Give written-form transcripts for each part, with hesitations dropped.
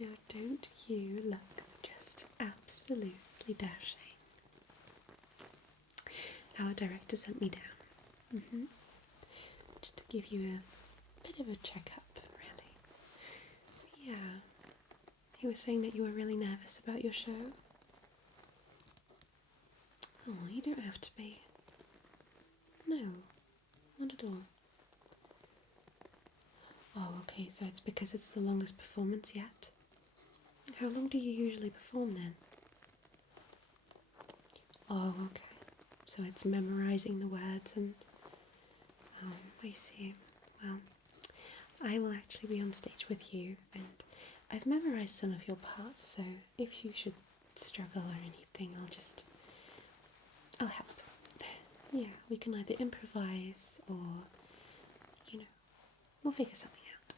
Now, don't you look just absolutely dashing? Our director sent me down. Just to give you a bit of a checkup, really. Yeah. He was saying that you were really nervous about your show. Oh, you don't have to be. No, not at all. Oh, okay, so it's because it's the longest performance yet. How long do you usually perform then? Oh, okay. So it's memorising the words and... Oh, I see. Well, I will actually be on stage with you, and I've memorised some of your parts, so if you should struggle or anything, I'll help. Yeah, we can either improvise or, we'll figure something out.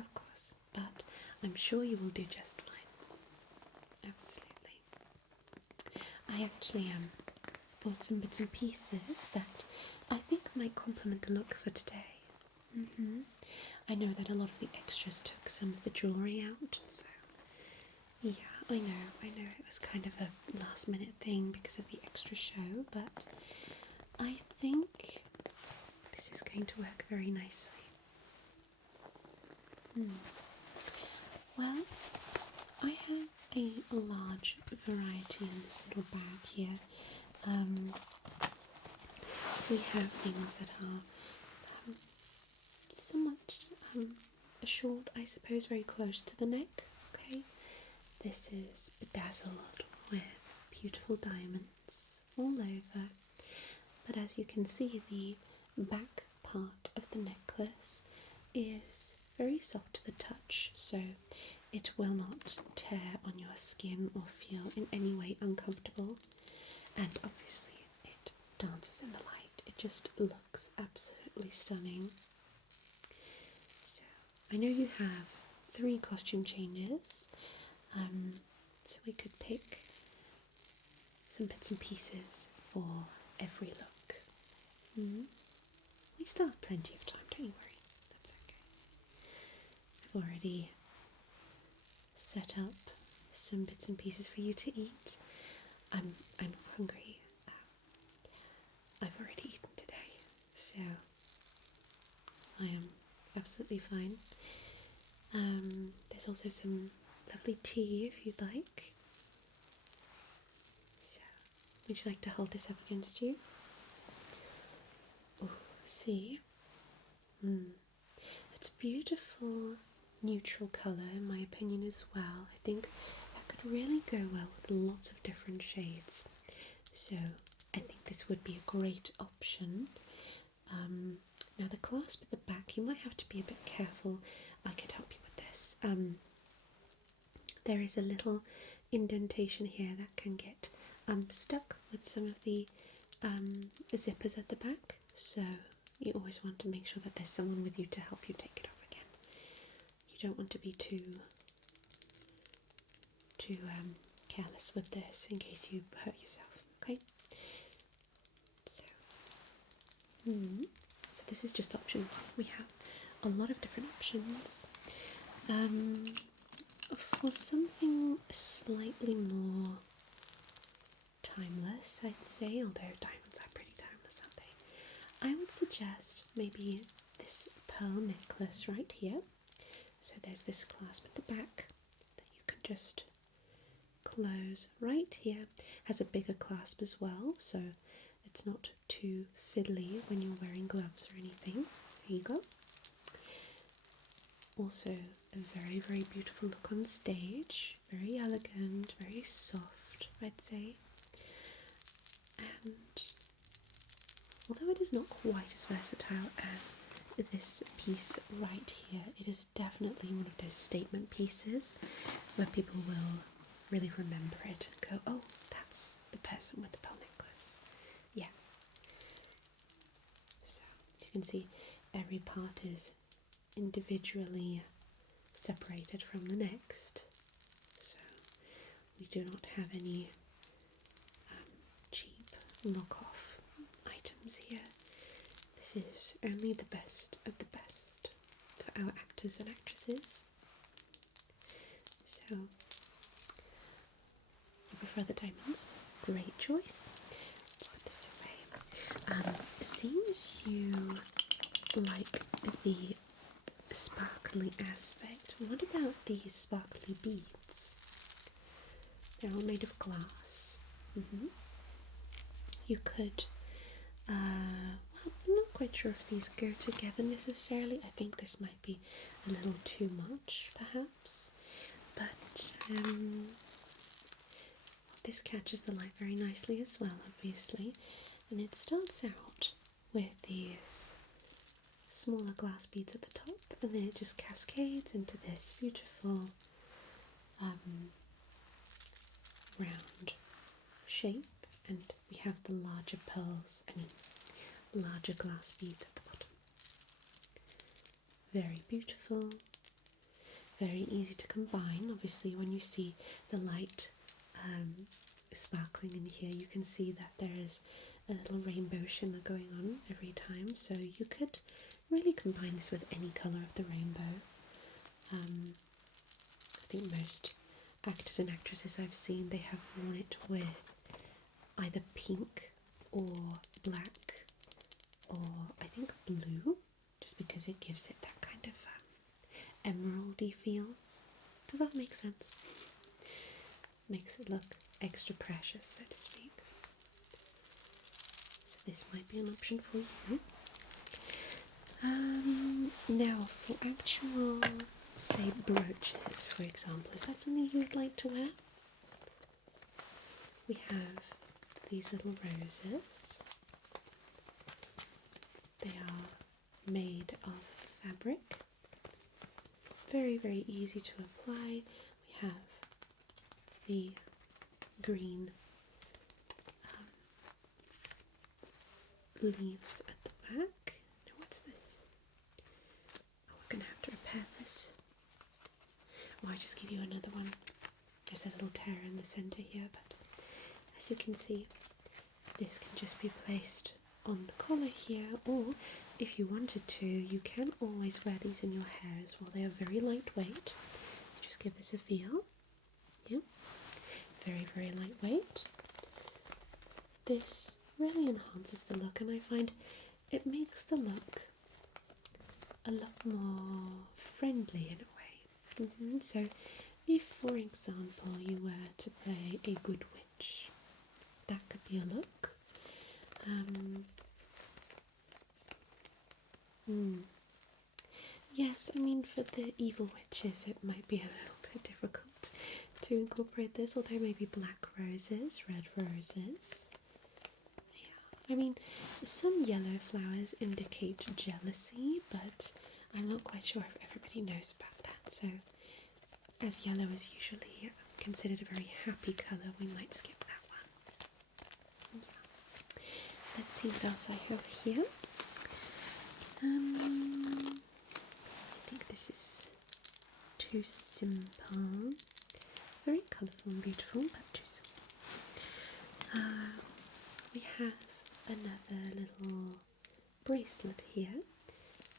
Of course, but I'm sure you will do just fine. Absolutely. I actually bought some bits and pieces that I think might complement the look for today. I know that a lot of the extras took some of the jewellery out, so yeah, I know it was kind of a last minute thing because of the extra show, but I think this is going to work very nicely. Well, I have a large variety in this little bag here. We have things that are somewhat short, I suppose, very close to the neck. Okay, this is bedazzled with beautiful diamonds all over, but as you can see, the back part of the necklace is very soft to the touch, so it will not tear on your skin or feel in any way uncomfortable, and obviously it dances in the light. It just looks absolutely stunning. So I know you have 3 costume changes, so we could pick some bits and pieces for every look. We still have plenty of time, don't you worry, that's okay. I've already set up some bits and pieces for you to eat. I'm hungry. I've already eaten today, so I am absolutely fine. There's also some lovely tea if you'd like. So, would you like to hold this up against you? Oh, see? It's a beautiful neutral colour in my opinion as well. I think that could really go well with lots of different shades. So I think this would be a great option. Now the clasp at the back, you might have to be a bit careful. I could help you with this. There is a little indentation here that can get stuck with some of the zippers at the back, so you always want to make sure that there's someone with you to help you take it off again. You don't want to be too careless with this in case you hurt yourself, okay? So this is just option 1. We have a lot of different options. For something slightly more timeless, I'd say, although diamonds are pretty timeless, aren't they? I would suggest maybe this pearl necklace right here. So there's this clasp at the back that you can just close right here. Has a bigger clasp as well, so it's not too fiddly when you're wearing gloves or anything. There you go. Also a very, very beautiful look on stage. Very elegant, very soft, I'd say. And although it is not quite as versatile as this piece right here, it is definitely one of those statement pieces where people will really remember it and go, oh, that's the person with the pearl necklace. Yeah. So, as you can see, every part is individually separated from the next. So, we do not have any cheap knockoff items here. This is only the best of the best for our actors and actresses. So you prefer the diamonds? Great choice. Let's put this away. Seeing as you like the sparkly aspect, what about these sparkly beads? They're all made of glass. You could, well, I'm not quite sure if these go together necessarily. I think this might be a little too much, perhaps. But this catches the light very nicely as well, obviously. And it starts out with these smaller glass beads at the top, and then it just cascades into this beautiful round shape, and we have the larger pearls, larger glass beads at the bottom. Very beautiful, very easy to combine. Obviously when you see the light sparkling in here, you can see that there is a little rainbow shimmer going on every time, so you could really combine this with any colour of the rainbow. I think most actors and actresses I've seen, they have worn it with either pink or black or I think blue, just because it gives it that kind of emeraldy feel. Does that make sense? Makes it look extra precious, so to speak. So this might be an option for you. Now for actual, say, brooches, for example, is that something you'd like to wear? We have these little roses. They are made of fabric. Very, very easy to apply. We have the green leaves at the back. Now what's this? Oh, we're going to have to repair this. Or I'll just give you another one. There's a little tear in the centre here, but as you can see, this can just be placed on the collar here, or if you wanted to, you can always wear these in your hair as well. They are very lightweight. Just give this a feel. Yeah, very, very lightweight. This really enhances the look, and I find it makes the look a lot more friendly in a way. So if, for example, you were to play a good witch, that could be a look. Yes, I mean, for the evil witches it might be a little bit difficult to incorporate this, although maybe black roses, red roses. Yeah, I mean, some yellow flowers indicate jealousy, but I'm not quite sure if everybody knows about that, so as yellow is usually considered a very happy colour, we might skip that one. Yeah. Let's see what else I have here. I think this is too simple. Very colourful and beautiful, but too simple. We have another little bracelet here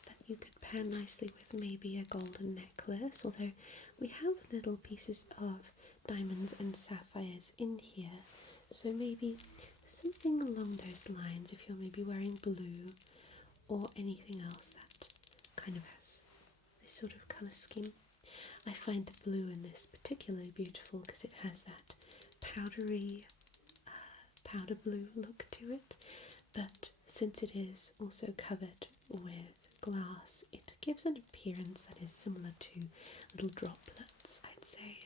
that you could pair nicely with maybe a golden necklace, although we have little pieces of diamonds and sapphires in here, so maybe something along those lines if you're maybe wearing blue or anything else that kind of has this sort of colour scheme. I find the blue in this particularly beautiful because it has that powdery, powder blue look to it, but since it is also covered with glass, it gives an appearance that is similar to little droplets, I'd say.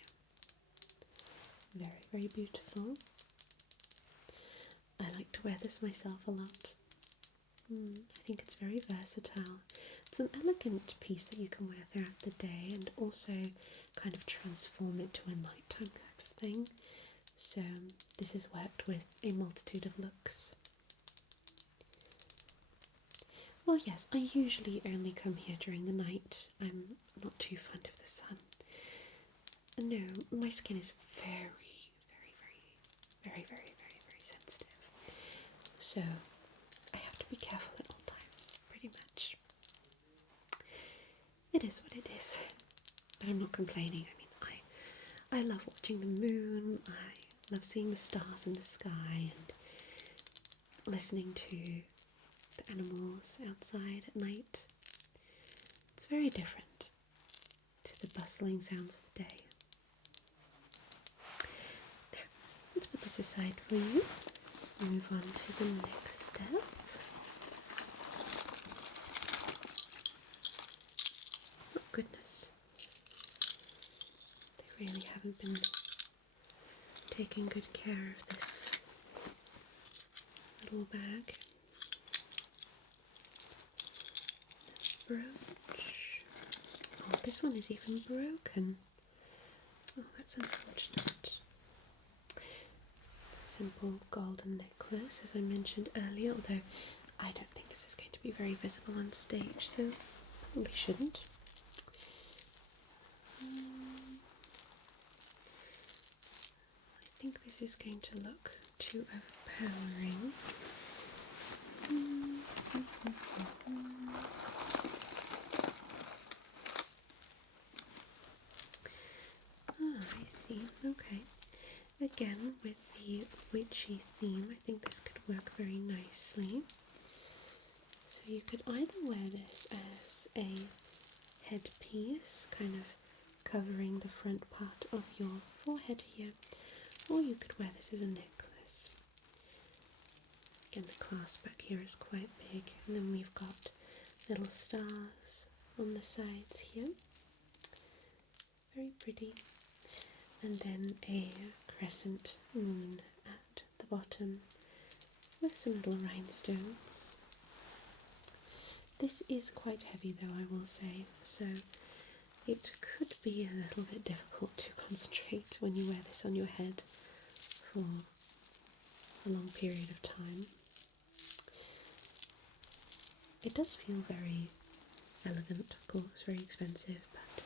Very, very beautiful. I like to wear this myself a lot. I think it's very versatile. It's an elegant piece that you can wear throughout the day and also kind of transform it to a nighttime kind of thing. So this has worked with a multitude of looks. Well, yes, I usually only come here during the night. I'm not too fond of the sun. No, my skin is very, very sensitive. So I have to be careful at all times, pretty much. It is what it is. But I'm not complaining. I mean, I love watching the moon, I love seeing the stars in the sky and listening to the animals outside at night. It's very different to the bustling sounds of the day. Now, let's put this aside for you. Move on to the next step. Oh goodness. They really haven't been taking good care of this little bag. Brooch. Oh, this one is even broken. Oh, that's unfortunate. Simple golden necklace, as I mentioned earlier, although I don't think this is going to be very visible on stage, so probably shouldn't. I think this is going to look too overpowering. I see. Okay. Again, with the witchy theme, I think this could work very nicely. So you could either wear this as a headpiece, kind of covering the front part of your forehead here, or you could wear this as a necklace. Again, the clasp back here is quite big, and then we've got little stars on the sides here. Very pretty. And then a crescent moon at the bottom with some little rhinestones. This is quite heavy though, I will say, so it could be a little bit difficult to concentrate when you wear this on your head for a long period of time. It does feel very elegant, of course, very expensive, but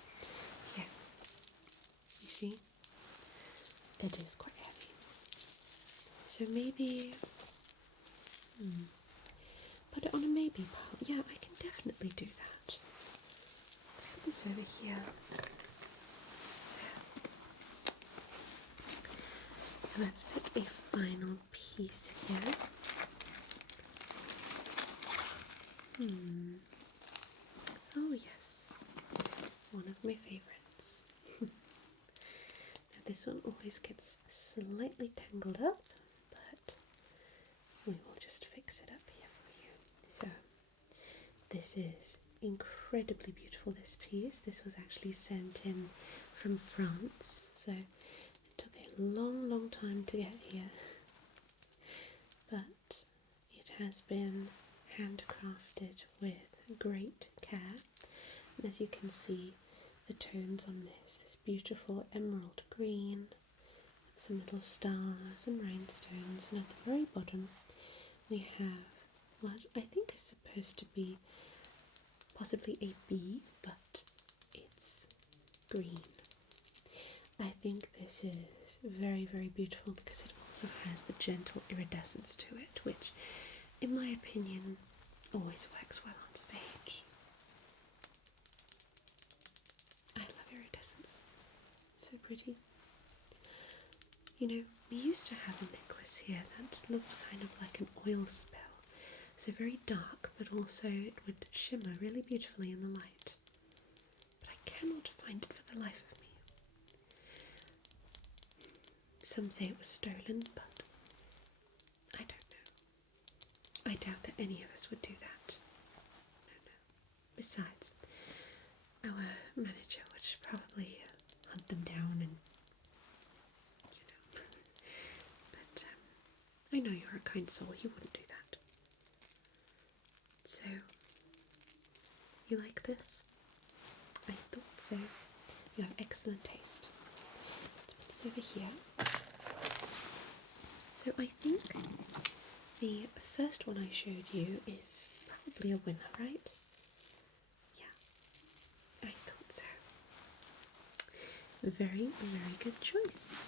yeah, you see, it is quite heavy. So maybe, put it on a maybe pile. Yeah, I can definitely do that. Let's put this over here. Let's pick a final piece here. Oh yes, one of my favourites. Now this one always gets slightly tangled up, but we will just fix it up here for you. So this is incredibly beautiful, this piece. This was actually sent in from France, so it took a long time to get here, but it has been handcrafted with great care. And as you can see, the tones on this beautiful emerald green with some little stars and rhinestones, and at the very bottom we have what I think is supposed to be possibly a bee, but it's green. I think this is very beautiful because it also has a gentle iridescence to it, which in my opinion always works well on stage. I love iridescence. It's so pretty. You know, we used to have a necklace here that looked kind of like an oil spill. So very dark, but also it would shimmer really beautifully in the light. But I cannot find it for the life of me. Some say it was stolen, but I don't know. I doubt that any of us would do that. No. Besides, our manager would probably hunt them down and, But I know you're a kind soul, you wouldn't do that. So, you like this? I thought so. You have excellent taste. Let's put this over here. So I think the first one I showed you is probably a winner, right? Yeah, I thought so. Very good choice.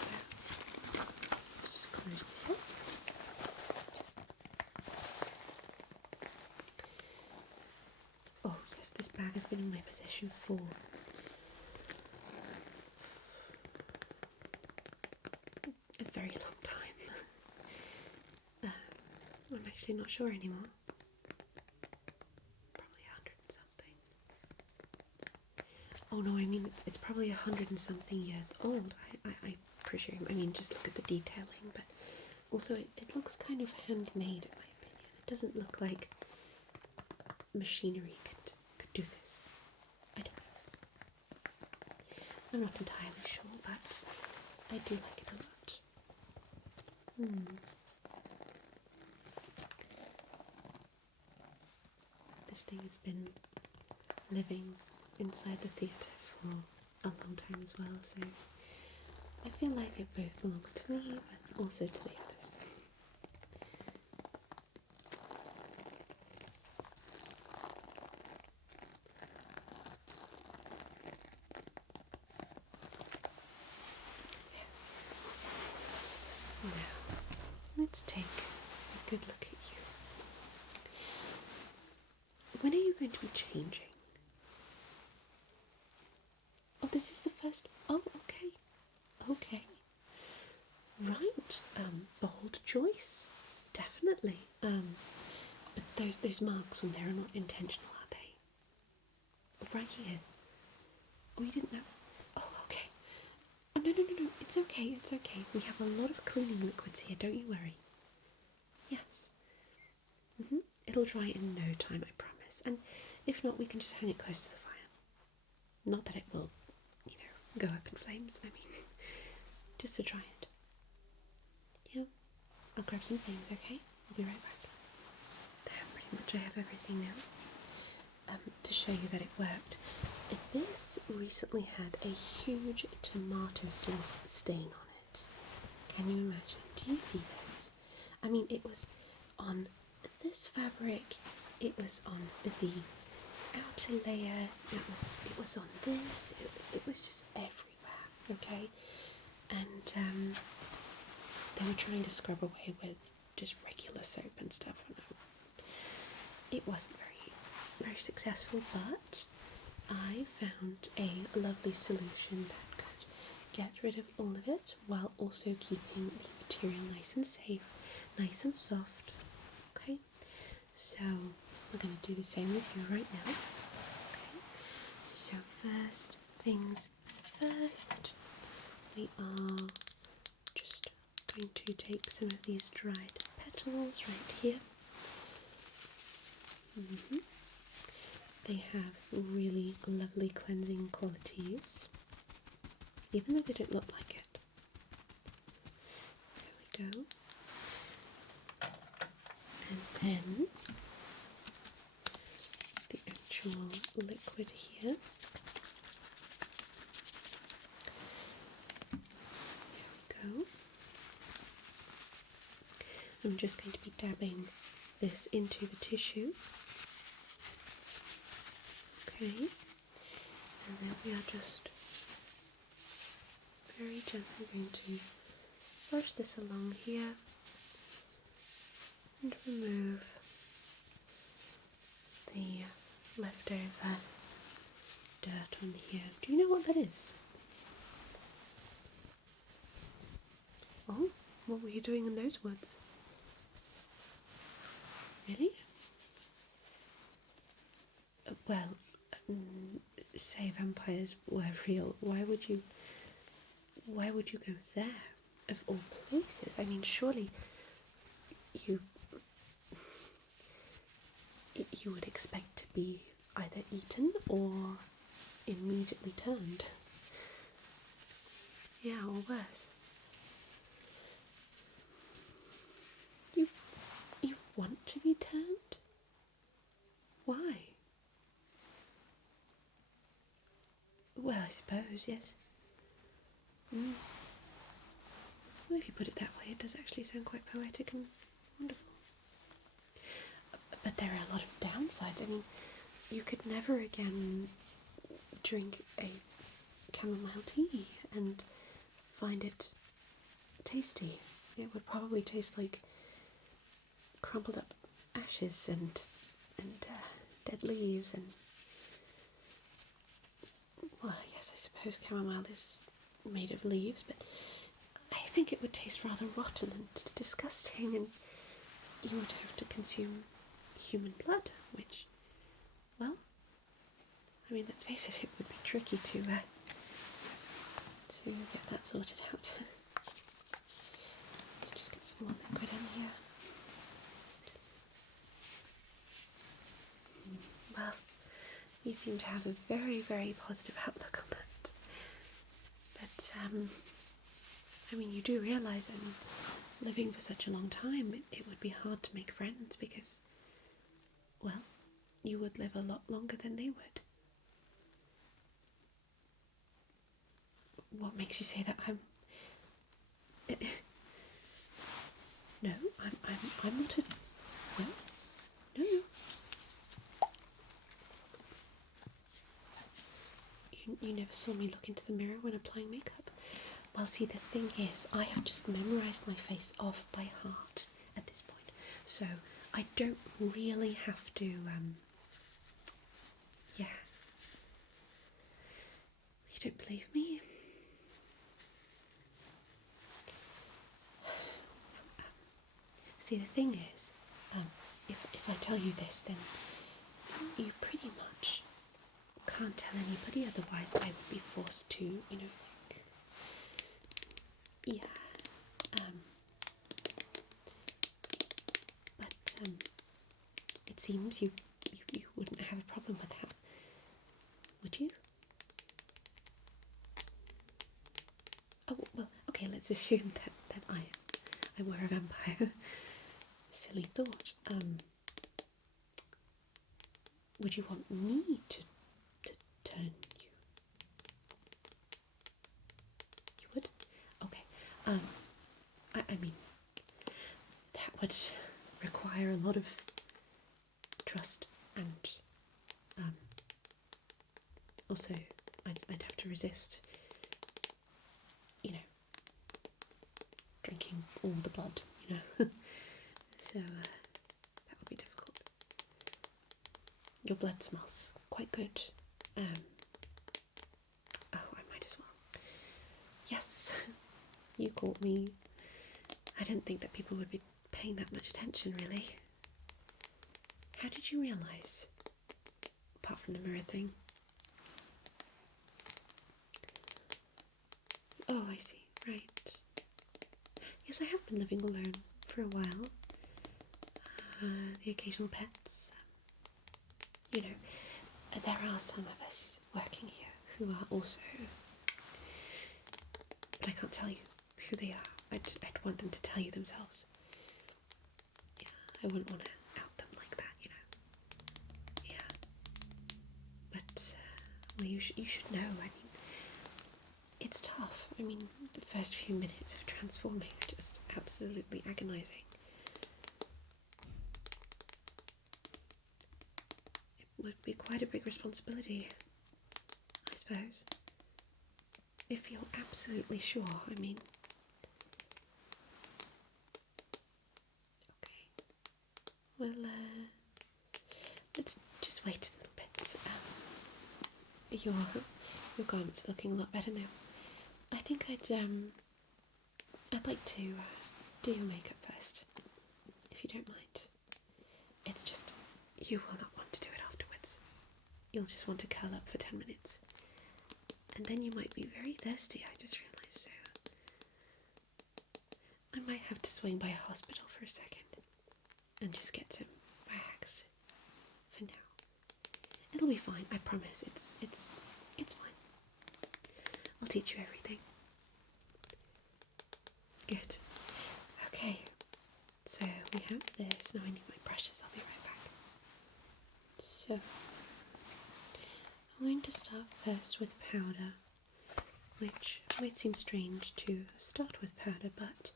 So, just close this up. Oh yes, this bag has been in my possession for actually not sure anymore. Probably 100 and something. Oh no, I mean it's probably 100 and something years old. I presume. I mean, just look at the detailing, but also it looks kind of handmade in my opinion. It doesn't look like machinery could do this. I don't know. I'm not entirely sure, but I do like it a lot. This thing has been living inside the theatre for a long time as well, so I feel like it both belongs to me but also to the others. Now, let's take a good look at you. When are you going to be changing? Oh, this is the first. Oh, okay. Okay. Right. Bold choice. Definitely. But those marks on there are not intentional, are they? Right here. Oh, you didn't know? Oh, okay. Oh, no. It's okay, it's okay. We have a lot of cleaning liquids here, don't you worry. Yes. It'll dry in no time, I promise. And if not, we can just hang it close to the fire. Not that it will, go up in flames, I mean, just to dry it. Yeah. I'll grab some things, okay? I'll be right back. There, pretty much I have everything now. To show you that it worked. This recently had a huge tomato sauce stain on it. Can you imagine? Do you see this? I mean, it was on this fabric, it was on the outer layer, it was on this, it was just everywhere, okay? And they were trying to scrub away with just regular soap and stuff, and it wasn't very successful, but I found a lovely solution that could get rid of all of it while also keeping the material nice and safe, nice and soft. Okay, so we're going to do the same with you right now. Okay, so first things first, we are just going to take some of these dried petals right here. They have really lovely cleansing qualities, even though they don't look like it. There we go. And then the actual liquid here. There we go. I'm just going to be dabbing this into the tissue. Okay, and then we are just very gently going to brush this along here and remove the leftover dirt on here. Do you know what that is? Oh, what were you doing in those woods? Really? Well, say vampires were real, why would you go there, of all places? I mean, surely you would expect to be either eaten or immediately turned. Yeah, or worse. You want to be turned? Why? Well, I suppose, yes. Well, if you put it that way, it does actually sound quite poetic and wonderful. But there are a lot of downsides. I mean, you could never again drink a chamomile tea and find it tasty. It would probably taste like crumpled up ashes and dead leaves and, well, yes, I suppose chamomile is made of leaves, but I think it would taste rather rotten and disgusting, and you would have to consume human blood, which, well, I mean, let's face it, it would be tricky to get that sorted out. Let's just get some more liquid in here. Well, you seem to have a very, very positive outlook on that. But, I mean, you do realise in living for such a long time, it would be hard to make friends because, well, you would live a lot longer than they would. What makes you say that? No, I'm not a... No, no. You never saw me look into the mirror when applying makeup. Well, see, the thing is, I have just memorised my face off by heart at this point, so I don't really have to, yeah. You don't believe me? See, the thing is, if I tell you this, then you pretty much can't tell anybody, otherwise I would be forced to, you know, like, yeah, but, it seems you wouldn't have a problem with that, would you? Oh, well, okay, let's assume that I were a vampire. Silly thought. Would you want me to turn you? You would? Okay. I mean, that would require a lot of trust, and also I'd have to resist, you know, drinking all the blood, you know. So that would be difficult. Your blood smells quite good. Oh, I might as well. Yes, you caught me. I didn't think that people would be paying that much attention, really. How did you realise? Apart from the mirror thing. Oh, I see. Right. Yes, I have been living alone for a while. The occasional pets. You know, there are some of us working here who are also... But I can't tell you who they are. I'd want them to tell you themselves. Yeah, I wouldn't want to out them like that, you know. Yeah. But, well, you should know. I mean, it's tough. I mean, the first few minutes of transforming are just absolutely agonising. It would be quite a big responsibility, I suppose. If you're absolutely sure, I mean. Okay. Well, let's just wait a little bit. Your garment's looking a lot better now. I think I'd like to do your makeup first, if you don't mind. It's just, you will not want to do it afterwards. You'll just want to curl up for 10 minutes. And then you might be very thirsty, I just realised, so I might have to swing by a hospital for a second and just get some rags for now. It'll be fine, I promise. It's fine. I'll teach you everything. Good. Okay. So we have this. Now I need my brushes. I'll be right back. So I'm going to start first with powder, which might seem strange to start with powder, but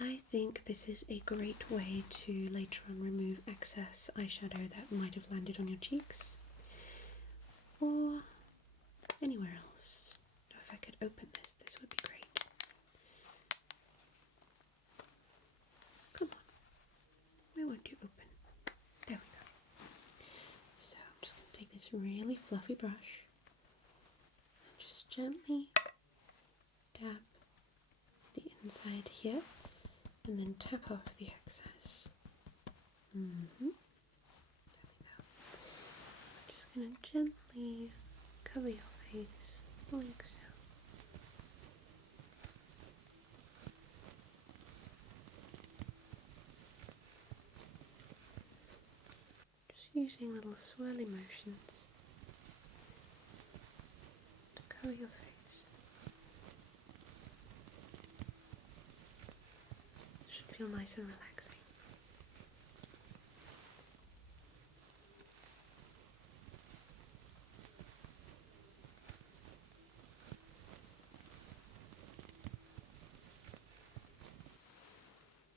I think this is a great way to later on remove excess eyeshadow that might have landed on your cheeks or anywhere else. Now, if I could open this would be great. Come on, why won't you open? There we go. So I'm just going to take this really fluffy brush and just gently dab the inside here and then tap off the excess. There we go. I'm just going to gently cover your face like so. Just using little swirly motions to cover your face. Should feel nice and relaxing.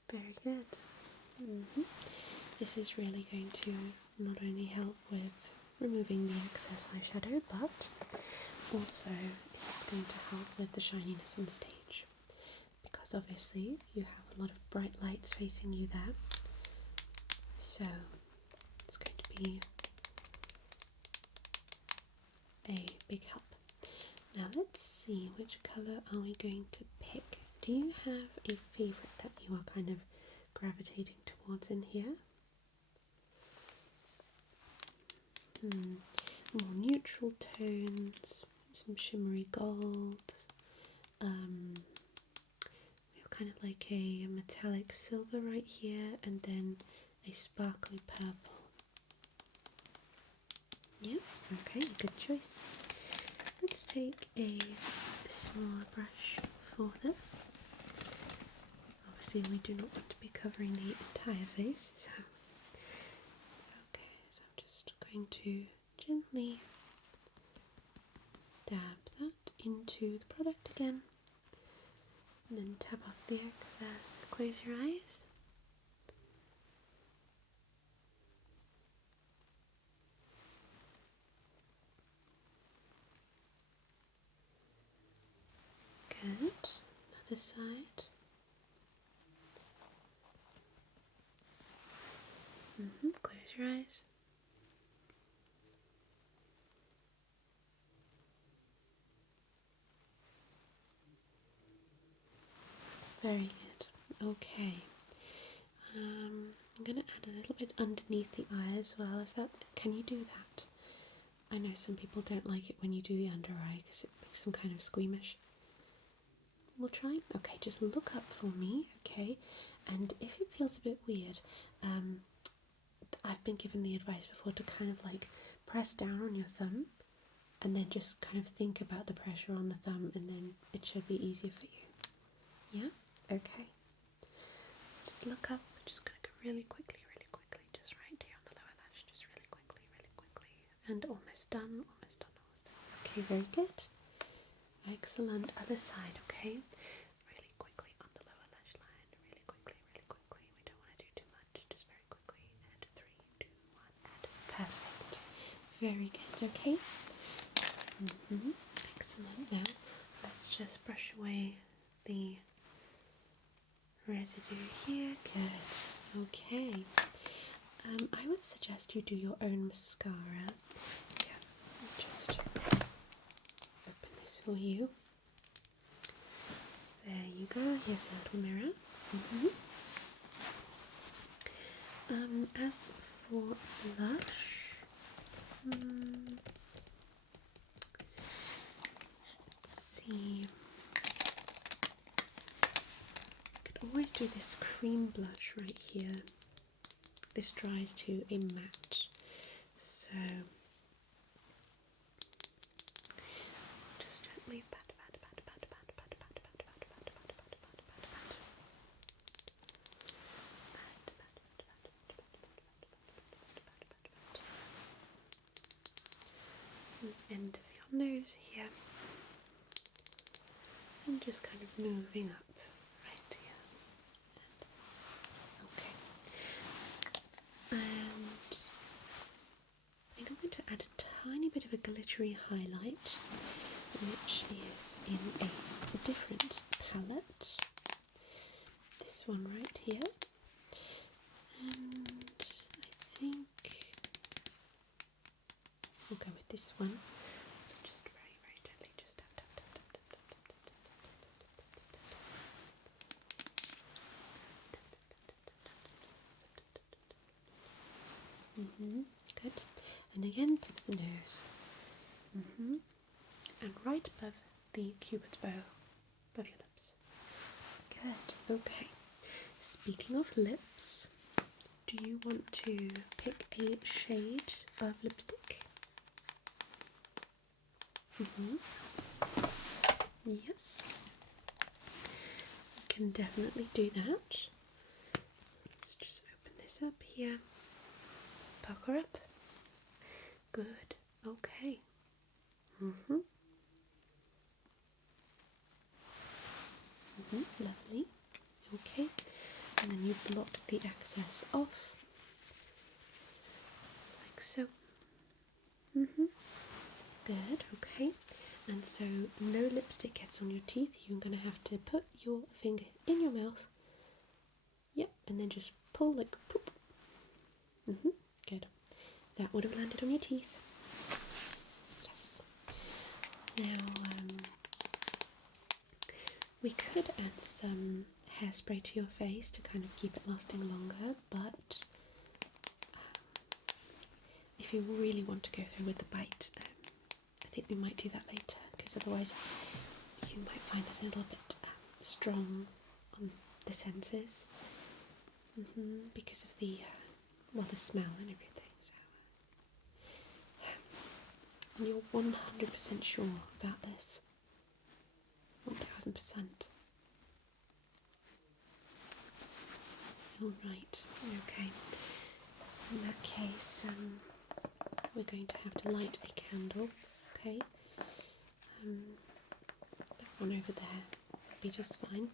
Very good. This is really going to not only help with removing the excess eyeshadow, but also it's going to help with the shininess on stage. Because obviously you have a lot of bright lights facing you there. So it's going to be a big help. Now let's see, which colour are we going to pick? Do you have a favourite that you are kind of gravitating towards in here? More neutral tones, some shimmery gold, we have kind of like a metallic silver right here, and then a sparkly purple. Yeah, okay, good choice. Let's take a smaller brush for this. Obviously we do not want to be covering the entire face, so okay, so I'm just going to gently dab that into the product again, and then tap off the excess. Close your eyes. Good. Other side. Close your eyes. Very good. Okay. I'm going to add a little bit underneath the eye as well. Can you do that? I know some people don't like it when you do the under eye because it makes them kind of squeamish. We'll try. Okay, just look up for me, okay? And if it feels a bit weird, I've been given the advice before to kind of like press down on your thumb and then just kind of think about the pressure on the thumb, and then it should be easier for you. Yeah? Okay. Just look up. I'm just going to go really quickly, just right here on the lower lash, just really quickly. And almost done. Okay, very good. Excellent. Other side, okay? Really quickly on the lower lash line. Really quickly. We don't want to do too much. Just very quickly. And 3, 2, 1, and perfect. Very good, okay? Excellent. Now, let's just brush away the residue here. Good. Okay. I would suggest you do your own mascara. Yeah, I'll just open this for you. There you go. Here's a little mirror. As for blush, let's see. I could always do this cream blush right here. This dries to a matte, so just gently pat. The end of your nose here, and just kind of moving up right here. Okay, and I'm going to add a tiny bit of a glittery highlight, which is in a different palette. This one right here, and I think we'll go with this one. So just very gently, just tap. Good. And again, tip of the nose. And right above the cupid's bow, above your lips. Good. Okay. Speaking of lips, do you want to pick a shade of lipstick? Yes. You can definitely do that. Let's just open this up here. Pucker up. Good. Okay. Lovely. Okay. And then you blot the excess off. Like so. Good. Okay. And so no lipstick gets on your teeth. You're going to have to put your finger in your mouth. Yep. And then just pull like poop. Good. That would have landed on your teeth. Yes. Now, we could add some hairspray to your face to kind of keep it lasting longer, but if you really want to go through with the bite, I think we might do that later, because otherwise you might find it a little bit strong on the senses, because of the the smell and everything. So, and you're 100% sure about this? 1000%. All right. Okay. In that case, we're going to have to light a candle. Okay. That one over there will be just fine.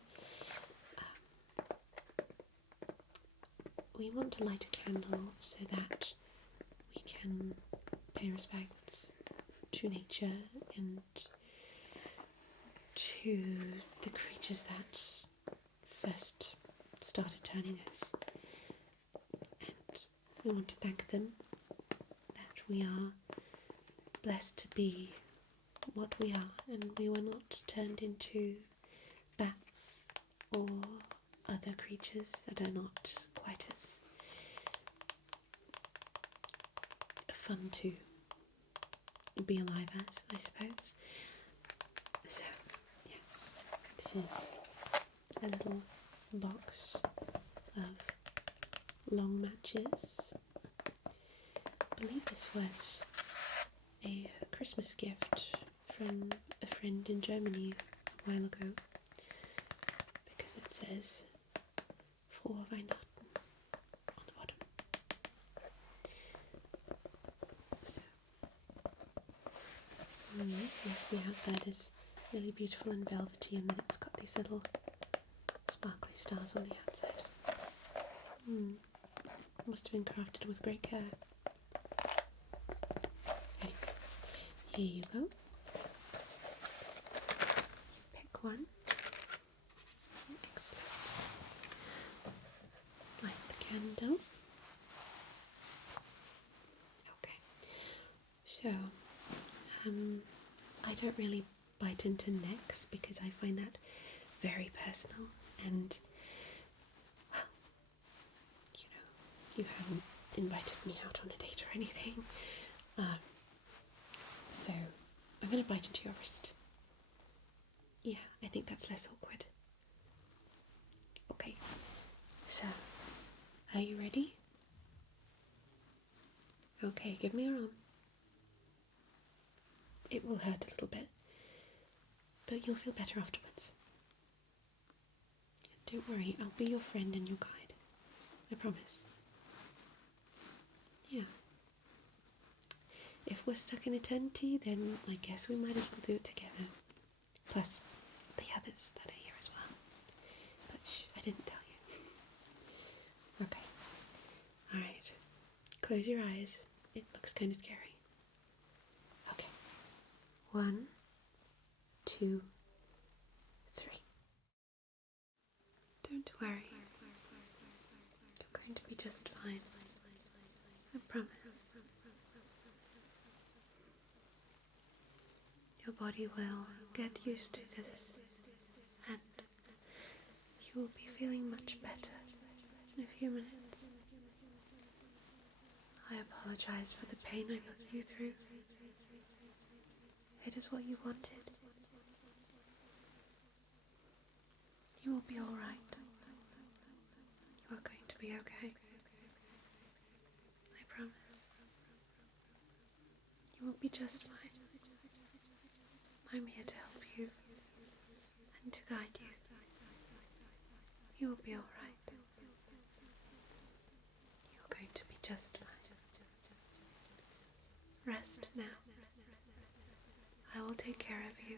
We want to light a candle so that we can pay respects to nature and to the creatures that first started turning us, and we want to thank them that we are blessed to be what we are, and we were not turned into bats or other creatures that are not quite as fun to be alive as, I suppose. So, yes, this is a little box of long matches. I believe this was a Christmas gift from a friend in Germany a while ago, because it says for Weihnachten on the bottom. So, yes, the outside is really beautiful and velvety, and then it's got these little sparkly stars on the outside. Must have been crafted with great care. Anyway, here you go. Pick one. Excellent. Light the candle. Okay. So, I don't really bite into necks because I find that very personal, and well, you haven't invited me out on a date or anything, so I'm going to bite into your wrist. Yeah, I think that's less awkward. Okay, so are you ready? Okay, give me your arm. It will hurt a little bit, but you'll feel better afterwards. Don't worry, I'll be your friend and your guide. I promise. Yeah. If we're stuck in eternity, then I guess we might as well do it together. Plus, the others that are here as well. But shh, I didn't tell you. Okay. Alright. Close your eyes. It looks kind of scary. Okay. 1, 2, 3. Don't worry. You're going to be just fine. I promise. Your body will get used to this, and you will be feeling much better in a few minutes. I apologize for the pain I put you through. It is what you wanted. You will be alright. You are going to be okay. I promise. You will be just fine. I'm here to help you and to guide you. You will be alright. You're going to be just fine. Rest now. I will take care of you.